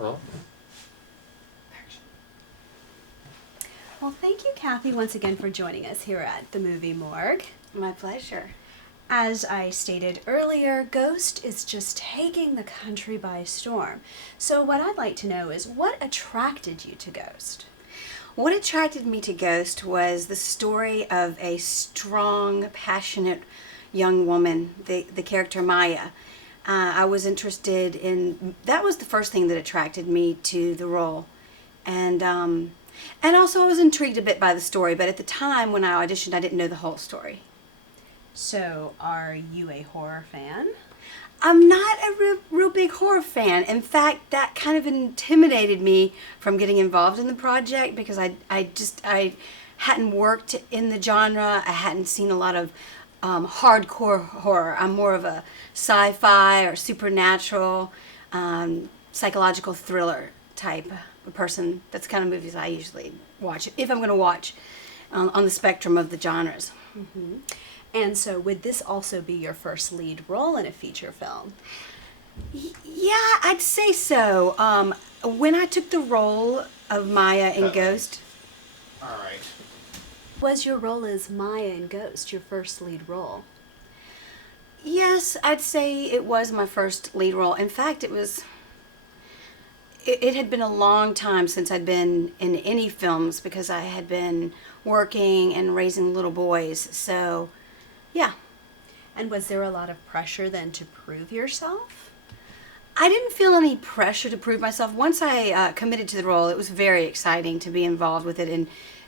Well, Well, thank you, Kathy, once again for joining us here at the Movie Morgue. My pleasure. As I stated earlier, Ghost is just taking the country by storm. So what I'd like to know is, what attracted you to Ghost? What attracted me to Ghost was the story of a strong, passionate young woman, the character Maya. I was interested in, that was the first thing that attracted me to the role. And also I was intrigued a bit by the story, but at the time when I auditioned, I didn't know the whole story. So, are you a horror fan? I'm not a real big horror fan. In fact, that kind of intimidated me from getting involved in the project because I hadn't worked in the genre. I hadn't seen a lot of hardcore horror. I'm more of a sci-fi or supernatural, psychological thriller type of person. That's the kind of movies I usually watch, if I'm going to watch on the spectrum of the genres. Mm-hmm. And so would this also be your first lead role in a feature film? Yeah, I'd say so. When I took the role of Maya in Ghost... all right. Was your role as Maya in Ghost your first lead role? Yes, I'd say it was my first lead role. In fact, it had been a long time since I'd been in any films because I had been working and raising little boys. So, yeah. And was there a lot of pressure then to prove yourself? I didn't feel any pressure to prove myself. Once I committed to the role, it was very exciting to be involved with it and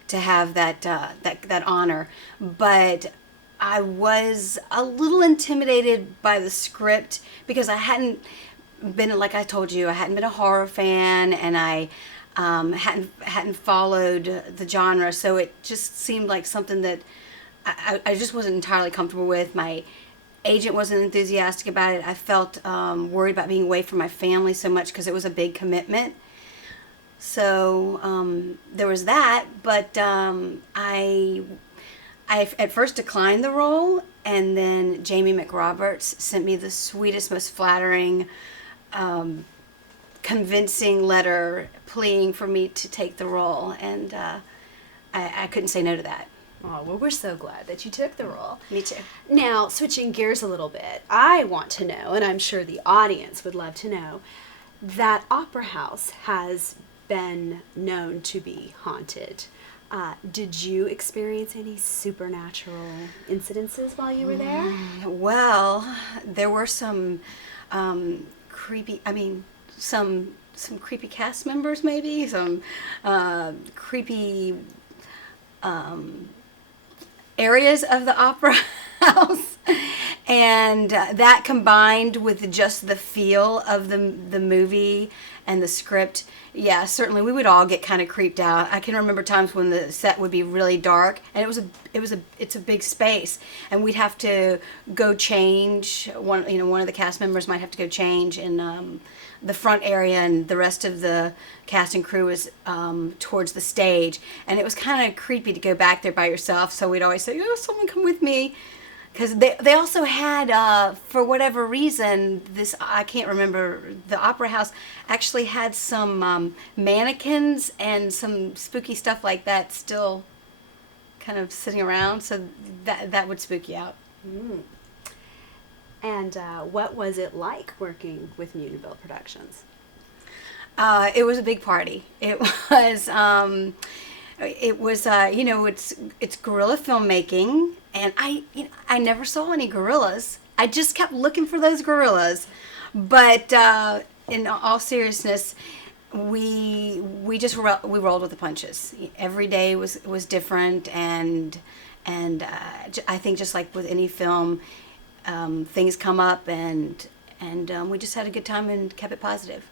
to have that honor. But I was a little intimidated by the script because I hadn't been, like I told you, I hadn't been a horror fan, and I hadn't followed the genre, so it just seemed like something that I just wasn't entirely comfortable with. My agent wasn't enthusiastic about it. I felt worried about being away from my family so much because it was a big commitment. So there was that, but I at first declined the role, and then Jamie McRoberts sent me the sweetest, most flattering, convincing letter pleading for me to take the role, and I couldn't say no to that. Oh, well, we're so glad that you took the role. Me too. Now, switching gears a little bit, I want to know, and I'm sure the audience would love to know, that Opera House has been known to be haunted. Did you experience any supernatural incidences while you were there? Well, there were some creepy, some creepy cast members, maybe, some creepy areas of the Opera House, and that combined with just the feel of the movie and the script, yeah, certainly we would all get kind of creeped out. I can remember times when the set would be really dark, and it's a big space, and we'd have to go change. One of the cast members might have to go change in the front area, and the rest of the cast and crew was towards the stage, and it was kind of creepy to go back there by yourself. So we'd always say, "Oh, someone come with me." Because they also had, for whatever reason, I can't remember, the Opera House actually had some mannequins and some spooky stuff like that still kind of sitting around, so that would spook you out. Mm. And what was it like working with Muniville Productions? It was a big party. It was, it's guerrilla filmmaking. And I never saw any gorillas. I just kept looking for those gorillas. But in all seriousness, we rolled with the punches. Every day was different, and I think just like with any film, things come up, and we just had a good time and kept it positive.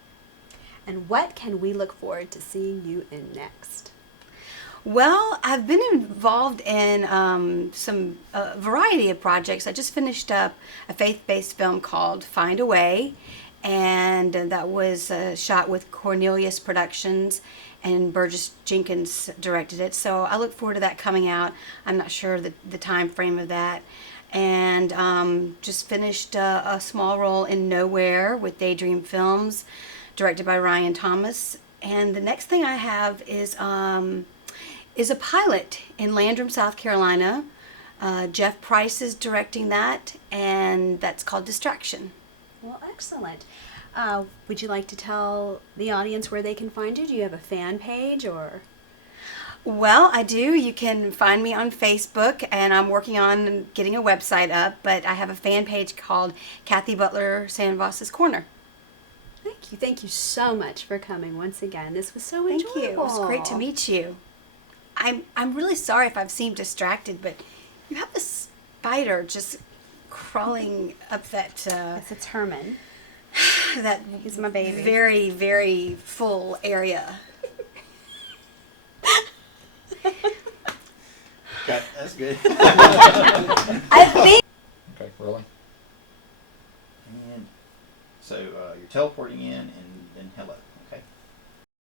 And what can we look forward to seeing you in next? Well, I've been involved in some variety of projects. I just finished up a faith-based film called Find a Way, and that was shot with Cornelius Productions, and Burgess Jenkins directed it. So I look forward to that coming out. I'm not sure the time frame of that. And just finished a small role in Nowhere with Daydream Films. directed by Ryan Thomas. And the next thing I have is a pilot in Landrum, South Carolina. Jeff Price is directing that, and that's called Distraction. Well, excellent. Would you like to tell the audience where they can find you? Do you have a fan page or? Well, I do. You can find me on Facebook, and I'm working on getting a website up, but I have a fan page called Kathy Butler Sandvoss's Corner. Thank you. Thank you so much for coming once again. This was so Thank enjoyable. you. It was great to meet you. I'm really sorry if I've seemed distracted, but you have this spider just crawling up that Yes, it's Herman. that He's my baby. very, very full area. Okay, that's good. I think. Okay, rolling. And so you're teleporting in and then hello.